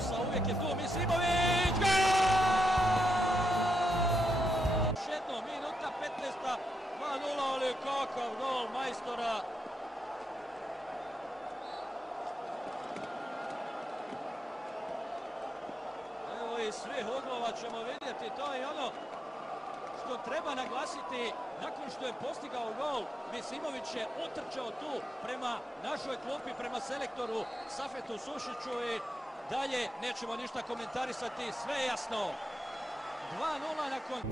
korpusa, uvijek je tu Misimović, gol! Još jedno, minuta 15, 2:0, ali kakav gol majstora. Evo i svih uglova ćemo vidjeti, to je ono što treba naglasiti. Nakon što je postigao gol, Misimović je otrčao tu prema našoj klupi, prema selektoru Safetu Sušiću i dalje nećemo ništa komentarisati, sve je jasno. 2:0 nakon...